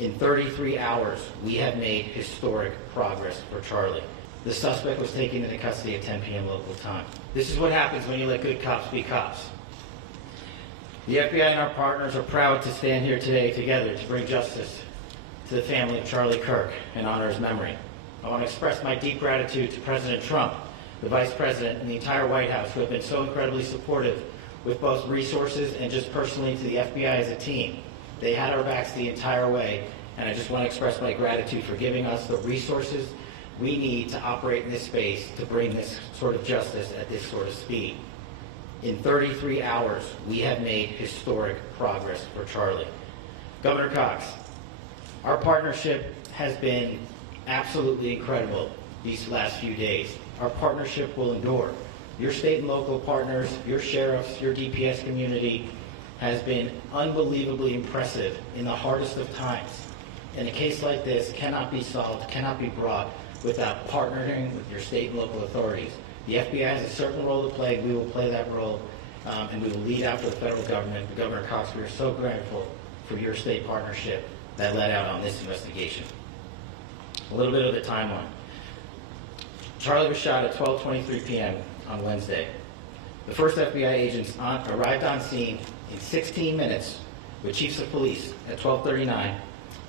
In 33 hours, we have made historic progress for Charlie. The suspect was taken into custody at 10 p.m. local time. This is what happens when you let good cops be cops. The FBI and our partners are proud to stand here today together to bring justice to the family of Charlie Kirk and honor his memory. I want to express my deep gratitude to President Trump, the Vice President, and the entire White House who have been so incredibly supportive with both resources and just personally to the FBI as a team. They had our backs the entire way, and I just want to express my gratitude for giving us the resources we need to operate in this space to bring this sort of justice at this sort of speed. In 33 hours, we have made historic progress for Charlie. Governor Cox, our partnership has been absolutely incredible these last few days. Our partnership will endure. Your state and local partners, your sheriffs, your DPS community has been unbelievably impressive in the hardest of times. And a case like this cannot be solved, cannot be brought without partnering with your state and local authorities. The FBI has a certain role to play. We will play that role, and we will lead out for the federal government. Governor Cox, we are so grateful for your state partnership that led out on this investigation. A little bit of the timeline. Charlie was shot at 12:23 p.m. on Wednesday. The first FBI agents arrived on scene in 16 minutes with chiefs of police at 12:39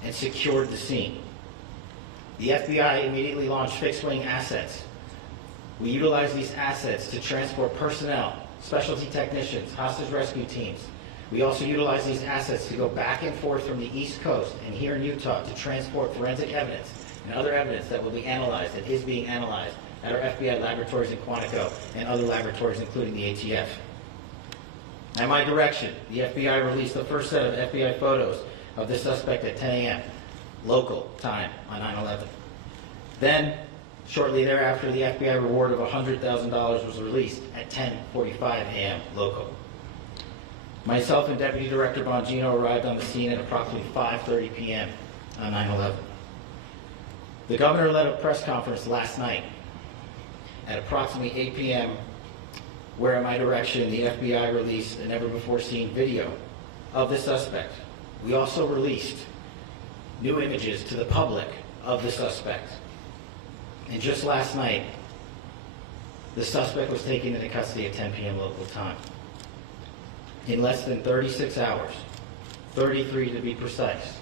and secured the scene. The FBI immediately launched fixed-wing assets. We utilized these assets to transport personnel, specialty technicians, hostage rescue teams. We also utilized these assets to go back and forth from the East Coast and here in Utah to transport forensic evidence and other evidence that will be analyzed and is being analyzed at our FBI laboratories in Quantico and other laboratories, including the ATF. At my direction, the FBI released the first set of FBI photos of the suspect at 10 a.m. local time on 9/11. Then, shortly thereafter, the FBI reward of $100,000 was released at 10:45 a.m. local. Myself and Deputy Director Bongino arrived on the scene at approximately 5:30 p.m. on 9/11. The governor led a press conference last night at approximately 8 p.m. where, at my direction, the FBI released a never-before-seen video of the suspect. We also released new images to the public of the suspect. And just last night, the suspect was taken into custody at 10 p.m. local time. In less than 36 hours, 33 to be precise,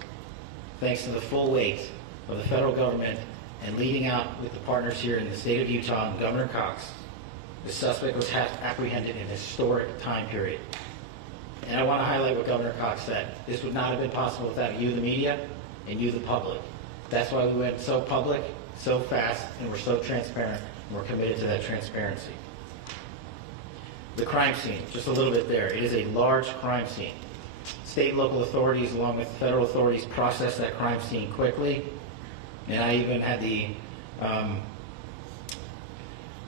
thanks to the full weight of the federal government and leading out with the partners here in the state of Utah and Governor Cox, the suspect was apprehended in a historic time period. And I want to highlight what Governor Cox said. This would not have been possible without you, the media, and you, the public. That's why we went so public, so fast, and we're so transparent, and we're committed to that transparency. The crime scene, just a little bit there. It is a large crime scene. State and local authorities, along with federal authorities, processed that crime scene quickly. And I even had the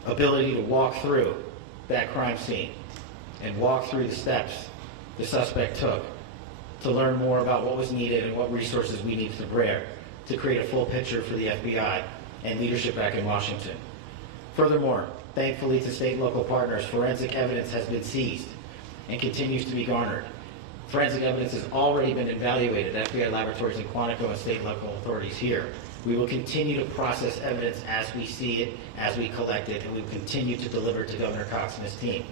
ability to walk through that crime scene and walk through the steps the suspect took to learn more about what was needed and what resources we needed to bear to create a full picture for the FBI and leadership back in Washington. Furthermore, thankfully to state and local partners, forensic evidence has been seized and continues to be garnered. Forensic evidence has already been evaluated at FBI laboratories in Quantico and state and local authorities here. We will continue to process evidence as we see it, as we collect it, and we will continue to deliver to Governor Cox and his team.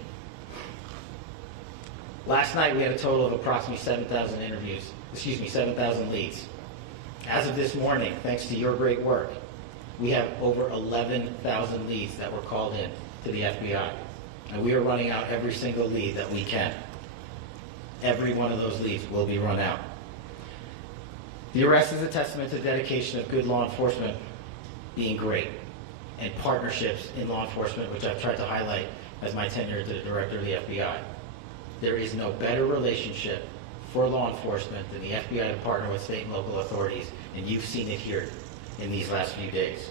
Last night we had a total of approximately 7,000 leads. As of this morning, thanks to your great work, we have over 11,000 leads that were called in to the FBI. And we are running out every single lead that we can. Every one of those leads will be run out. The arrest is a testament to the dedication of good law enforcement being great, and partnerships in law enforcement, which I've tried to highlight as my tenure as the director of the FBI. There is no better relationship for law enforcement than the FBI to partner with state and local authorities, and you've seen it here in these last few days.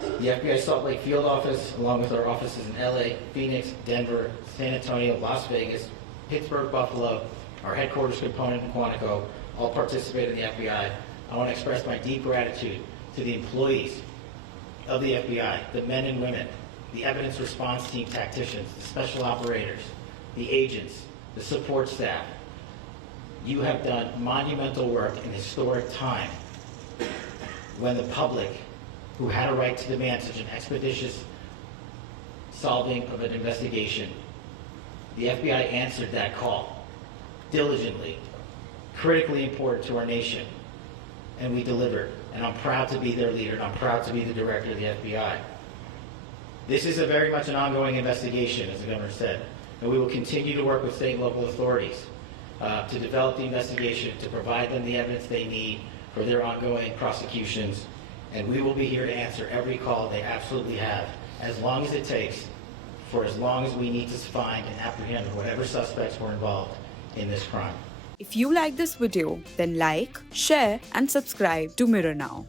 The FBI Salt Lake field office, along with our offices in LA, Phoenix, Denver, San Antonio, Las Vegas, Pittsburgh, Buffalo, our headquarters component in Quantico, all participate in the FBI. I want to express my deep gratitude to the employees of the FBI, the men and women, the evidence response team tacticians, the special operators, the agents, the support staff, You have done monumental work in historic time when the public, who had a right to demand such an expeditious solving of an investigation, the FBI answered that call diligently, critically important to our nation, and we delivered. And I'm proud to be their leader, and I'm proud to be the director of the FBI. This is a very much an ongoing investigation, as the governor said, and we will continue to work with state and local authorities to develop the investigation, to provide them the evidence they need for their ongoing prosecutions, and we will be here to answer every call they absolutely have, as long as it takes, for as long as we need to find and apprehend whatever suspects were involved in this crime. If you like this video, then like, share and subscribe to Mirror Now.